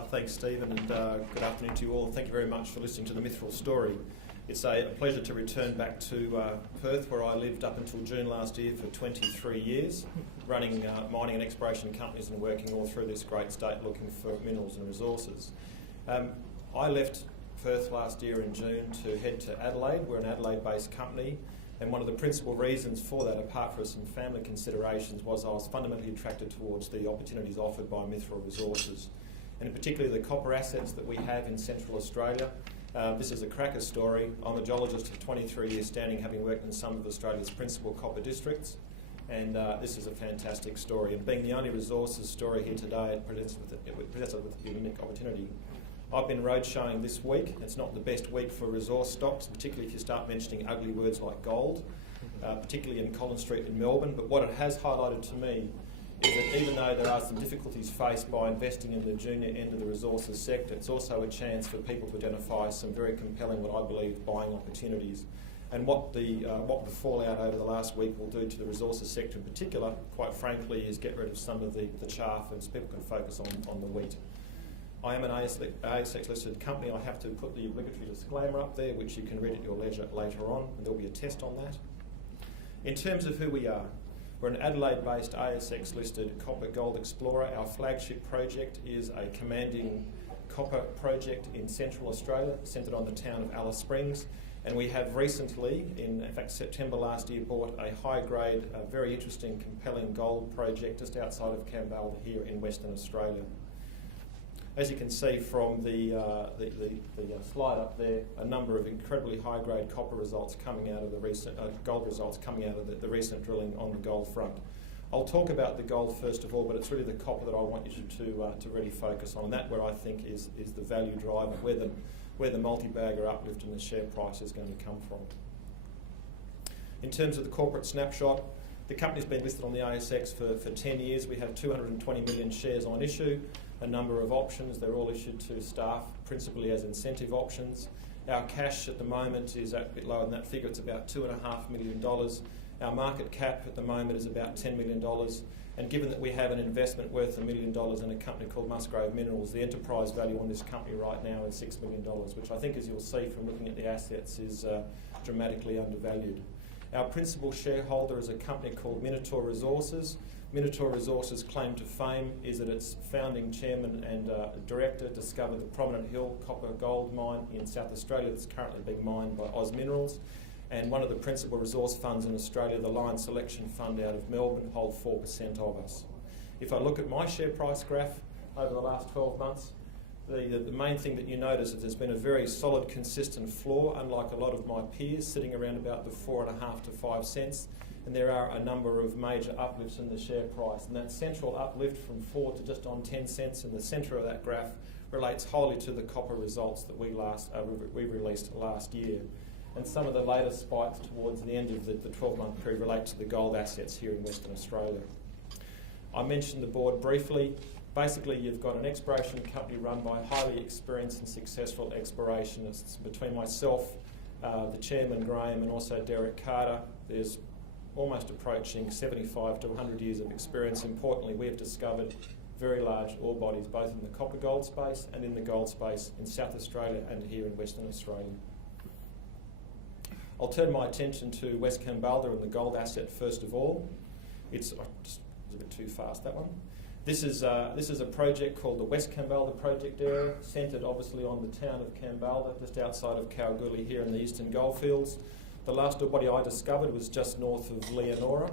Thanks, Stephen, and good afternoon to you all. Thank you very much for listening to the Mithril story. It's a pleasure to return back to Perth, where I lived up until June last year for 23 years, running mining and exploration companies and working all through this great state looking for minerals and resources. I left Perth last year in June to head to Adelaide. We're an Adelaide-based company, and one of the principal reasons for that, apart from some family considerations, was I was fundamentally attracted towards the opportunities offered by Mithril Resources, and particularly the copper assets that we have in Central Australia. This is a cracker story. I'm a geologist of 23 years standing, having worked in some of Australia's principal copper districts, and this is a fantastic story. And being the only resources story here today, it presents us with a unique opportunity. I've been road showing this week. It's not the best week for resource stocks, particularly if you start mentioning ugly words like gold, particularly in Collins Street in Melbourne. But what it has highlighted to me is that even though there are some difficulties faced by investing in the junior end of the resources sector, it's also a chance for people to identify some very compelling, what I believe, buying opportunities. And what the fallout over the last week will do to the resources sector in particular, quite frankly, is get rid of some of the chaff and so people can focus on the wheat. I am an ASX listed company. I have to put the obligatory disclaimer up there, which you can read at your leisure later on, and there'll be a test on that. In terms of who we are, we're an Adelaide-based ASX-listed copper gold explorer. Our flagship project is a commanding copper project in Central Australia, centred on the town of Alice Springs. And we have recently, in fact September last year, bought a high-grade, very interesting, compelling gold project just outside of Kambalda here in Western Australia. As you can see from the slide up there, a number of incredibly high-grade copper results coming out of the recent gold results coming out of the recent drilling on the gold front. I'll talk about the gold first of all, but it's really the copper that I want you to really focus on, and that where I think is the value driver, where the multi-bagger uplift in the share price is going to come from. In terms of the corporate snapshot, the company's been listed on the ASX for 10 years. We have 220 million shares on issue, a number of options. They're all issued to staff, principally as incentive options. Our cash at the moment is a bit lower than that figure. It's about $2.5 million. Our market cap at the moment is about $10 million. And given that we have an investment worth $1 million in a company called Musgrave Minerals, the enterprise value on this company right now is $6 million, which I think, as you'll see from looking at the assets, is dramatically undervalued. Our principal shareholder is a company called Mithril Resources. Mithril Resources' claim to fame is that its founding chairman and director discovered the Prominent Hill copper gold mine in South Australia that's currently being mined by Oz Minerals. And one of the principal resource funds in Australia, the Lion Selection Fund out of Melbourne, hold 4% of us. If I look at my share price graph over the last 12 months, the main thing that you notice is there's been a very solid, consistent floor, unlike a lot of my peers, sitting around about the 4.5 to 5 cents. And there are a number of major uplifts in the share price. And that central uplift from 4 to just on 10 cents in the centre of that graph relates wholly to the copper results that we released last year. And some of the later spikes towards the end of the 12-month period relate to the gold assets here in Western Australia. I mentioned the board briefly. Basically, you've got an exploration company run by highly experienced and successful explorationists. Between myself, the chairman, Graham, and also Derek Carter, there's almost approaching 75 to 100 years of experience. Importantly, we have discovered very large ore bodies, both in the copper gold space and in the gold space in South Australia and here in Western Australia. I'll turn my attention to West Kambalda and the gold asset first of all. It's just a bit too fast, that one. This is a project called the West Kambalda project area, centred obviously on the town of Kambalda, just outside of Kalgoorlie here in the Eastern Goldfields. The last ore body I discovered was just north of Leonora,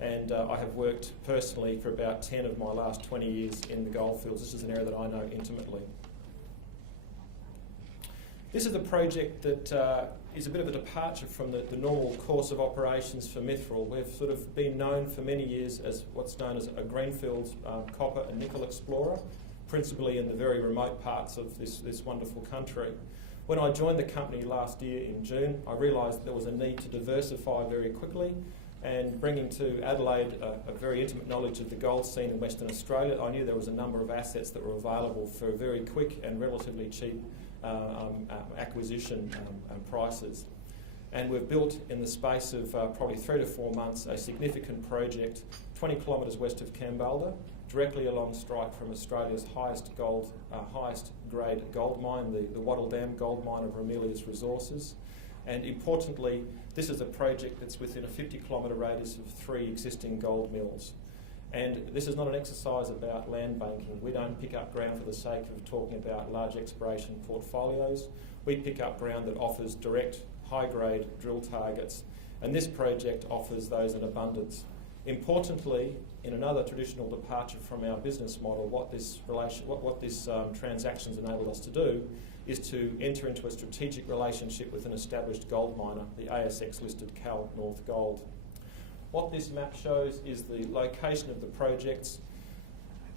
and I have worked personally for about 10 of my last 20 years in the goldfields. This is an area that I know intimately. This is a project that is a bit of a departure from the normal course of operations for Mithril. We've sort of been known for many years as what's known as a greenfields copper and nickel explorer, principally in the very remote parts of this wonderful country. When I joined the company last year in June, I realised there was a need to diversify very quickly, and bringing to Adelaide a very intimate knowledge of the gold scene in Western Australia, I knew there was a number of assets that were available for very quick and relatively cheap acquisition prices. And we've built, in the space of probably 3 to 4 months, a significant project 20 kilometres west of Kambalda, directly along strike from Australia's highest grade gold mine, the Wattle Dam gold mine of Ramelius Resources. And importantly, this is a project that's within a 50-kilometre radius of 3 existing gold mills. And this is not an exercise about land banking. We don't pick up ground for the sake of talking about large exploration portfolios. We pick up ground that offers direct, high-grade drill targets, and this project offers those in abundance. Importantly, in another traditional departure from our business model, what this transaction's enabled us to do is to enter into a strategic relationship with an established gold miner, the ASX-listed Cal North Gold. What this map shows is the location of the projects,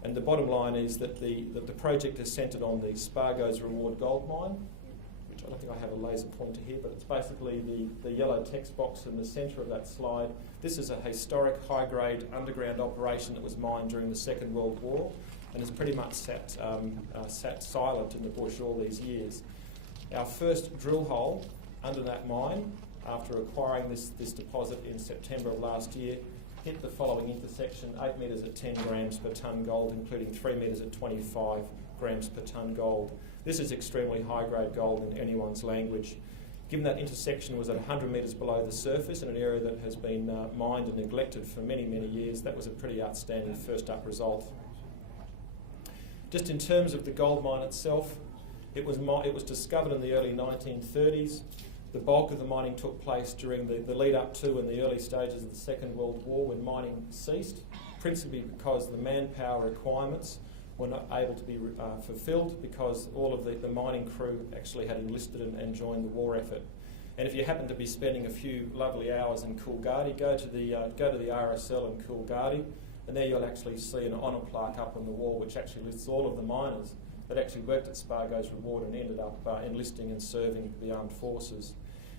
and the bottom line is that the project is centred on the Spargo's Reward gold mine, which I don't think I have a laser pointer here, but it's basically the yellow text box in the centre of that slide. This is a historic high-grade underground operation that was mined during the Second World War and has pretty much sat silent in the bush all these years. Our first drill hole under that mine, after acquiring this deposit in September of last year, hit the following intersection: 8 metres at 10 grams per tonne gold, including 3 metres at 25 grams per tonne gold. This is extremely high-grade gold in anyone's language. Given that intersection was at 100 metres below the surface in an area that has been mined and neglected for many, many years, that was a pretty outstanding first-up result. Just in terms of the gold mine itself, it was discovered in the early 1930s. The bulk of the mining took place during the lead up to and the early stages of the Second World War, when mining ceased, principally because the manpower requirements were not able to be fulfilled because all of the mining crew actually had enlisted and joined the war effort. And if you happen to be spending a few lovely hours in Coolgardie, go to the RSL in Coolgardie, and there you'll actually see an honour plaque up on the wall which actually lists all of the miners that actually worked at Spargo's Reward and ended up enlisting and serving the armed forces.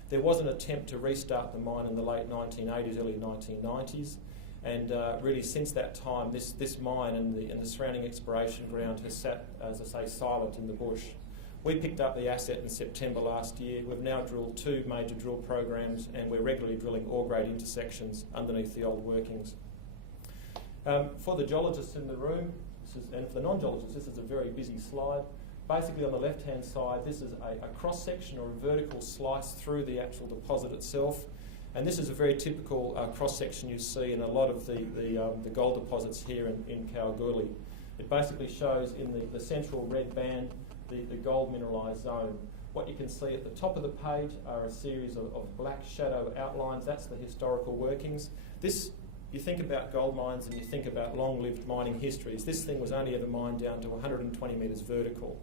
There was an attempt to restart the mine in the late 1980s, early 1990s, and really since that time this mine and the surrounding exploration ground has sat, as I say, silent in the bush. We picked up the asset in September last year. We've now drilled 2 major drill programs, and we're regularly drilling ore grade intersections underneath the old workings. For the geologists in the room, and for the non-geologists, this is a very busy slide. Basically on the left-hand side, this is a cross-section or a vertical slice through the actual deposit itself. And this is a very typical cross-section you see in a lot of the gold deposits here in Kalgoorlie. It basically shows in the central red band the gold mineralised zone. What you can see at the top of the page are a series of black shadow outlines. That's the historical workings. You think about gold mines and you think about long-lived mining histories. This thing was only ever mined down to 120 metres vertical.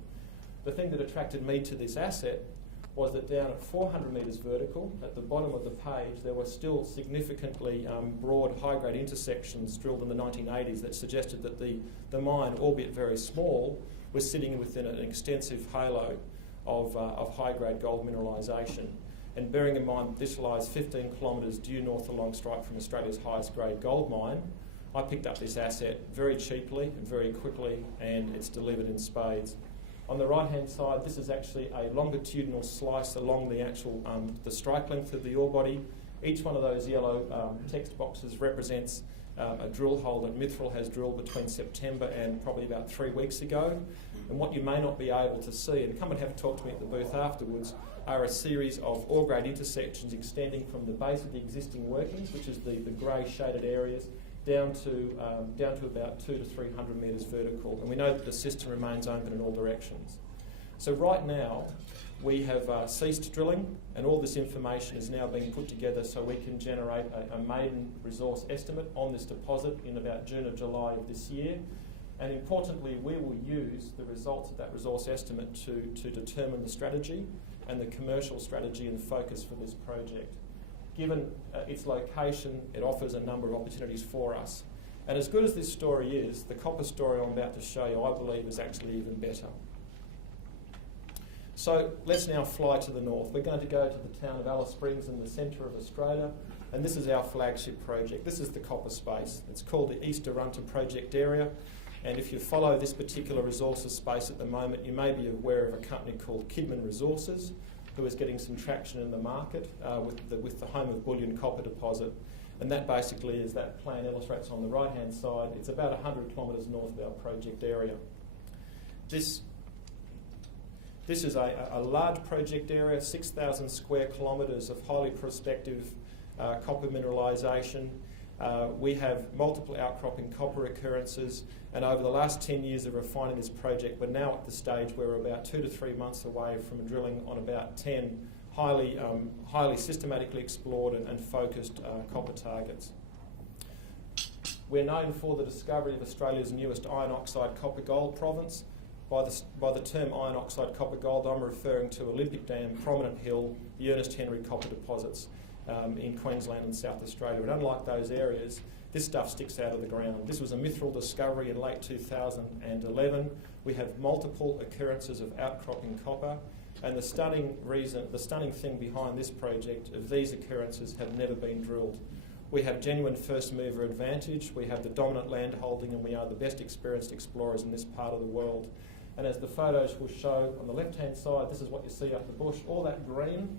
The thing that attracted me to this asset was that down at 400 metres vertical, at the bottom of the page, there were still significantly broad high-grade intersections drilled in the 1980s that suggested that the mine, albeit very small, was sitting within an extensive halo of high-grade gold mineralisation. And bearing in mind this lies 15 kilometres due north along strike from Australia's highest grade gold mine, I picked up this asset very cheaply and very quickly, and it's delivered in spades. On the right-hand side, this is actually a longitudinal slice along the actual the strike length of the ore body. Each one of those yellow text boxes represents a drill hole that Mithril has drilled between September and probably about 3 weeks ago. And what you may not be able to see, and come and have a talk to me at the booth afterwards, are a series of ore grade intersections extending from the base of the existing workings, which is the grey shaded areas, down to about 200 to 300 metres vertical. And we know that the system remains open in all directions. So right now, we have ceased drilling, and all this information is now being put together so we can generate a maiden resource estimate on this deposit in about June or July of this year. And importantly, we will use the results of that resource estimate to determine the strategy and the commercial strategy and focus for this project. Given its location, it offers a number of opportunities for us. And as good as this story is, the copper story I'm about to show you, I believe, is actually even better. So let's now fly to the north. We're going to go to the town of Alice Springs in the centre of Australia, and this is our flagship project. This is the copper space. It's called the East Arunta Project Area, and if you follow this particular resources space at the moment, you may be aware of a company called Kidman Resources, who is getting some traction in the market with the home of bullion copper deposit. And that basically, is that plan illustrates on the right-hand side, it's about 100 kilometres north of our project area. This is a large project area, 6,000 square kilometres of highly prospective copper mineralisation. We have multiple outcropping copper occurrences, and over the last 10 years of refining this project, we're now at the stage where we're about 2 to 3 months away from drilling on about 10 highly systematically explored and focused copper targets. We're known for the discovery of Australia's newest iron oxide copper gold province. By the term iron oxide copper gold, I'm referring to Olympic Dam, Prominent Hill, the Ernest Henry copper deposits in Queensland and South Australia. And unlike those areas, this stuff sticks out of the ground. This was a Mithril discovery in late 2011. We have multiple occurrences of outcropping copper, and the stunning thing behind this project of these occurrences have never been drilled. We have genuine first mover advantage, we have the dominant land holding, and we are the best experienced explorers in this part of the world. And as the photos will show, on the left-hand side, this is what you see up the bush. All that green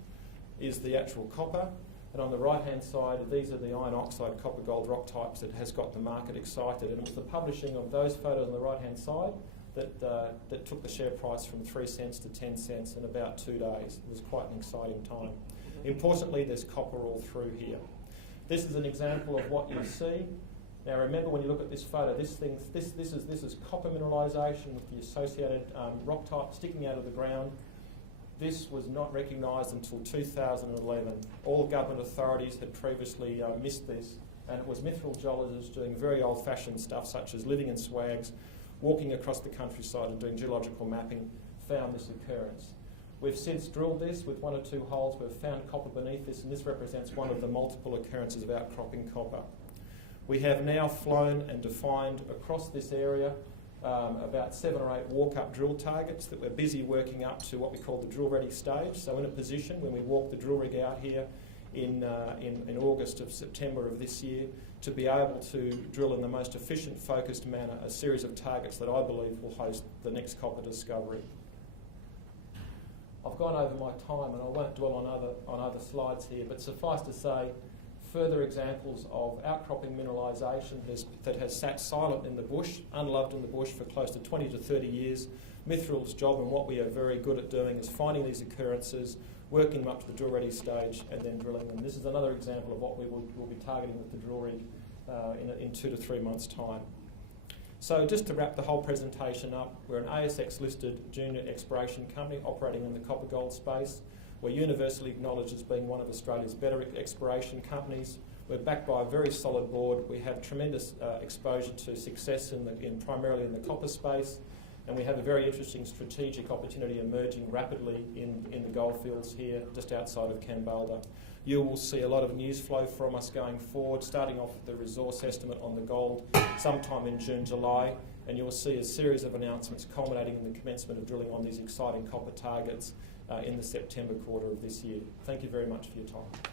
is the actual copper, and on the right-hand side, these are the iron oxide copper gold rock types that has got the market excited. And it was the publishing of those photos on the right-hand side that took the share price from 3 cents to 10 cents in about 2 days. It was quite an exciting time. Importantly, there's copper all through here. This is an example of what you see. Now remember, when you look at this photo, this is copper mineralisation with the associated rock type sticking out of the ground. This was not recognised until 2011. All government authorities had previously missed this, and it was Mithril geologists doing very old-fashioned stuff such as living in swags, walking across the countryside and doing geological mapping, found this occurrence. We've since drilled this with 1 or 2 holes. We've found copper beneath this, and this represents one of the multiple occurrences of outcropping copper. We have now flown and defined across this area about 7 or 8 walk-up drill targets that we're busy working up to what we call the drill-ready stage. So in a position when we walk the drill rig out here in August of September of this year, to be able to drill in the most efficient, focused manner a series of targets that I believe will host the next copper discovery. I've gone over my time and I won't dwell on other slides here, but suffice to say, further examples of outcropping mineralisation that has sat silent in the bush, unloved in the bush for close to 20 to 30 years. Mithril's job, and what we are very good at doing, is finding these occurrences, working them up to the drill-ready stage, and then drilling them. This is another example of what we will be targeting with the drill rig in 2 to 3 months' time. So just to wrap the whole presentation up, we're an ASX-listed junior exploration company operating in the copper-gold space. We're universally acknowledged as being one of Australia's better exploration companies. We're backed by a very solid board. We have tremendous exposure to success primarily in the copper space, and we have a very interesting strategic opportunity emerging rapidly in the goldfields here just outside of Kambalda. You will see a lot of news flow from us going forward, starting off with the resource estimate on the gold sometime in June, July, and you'll see a series of announcements culminating in the commencement of drilling on these exciting copper targets in the September quarter of this year. Thank you very much for your time.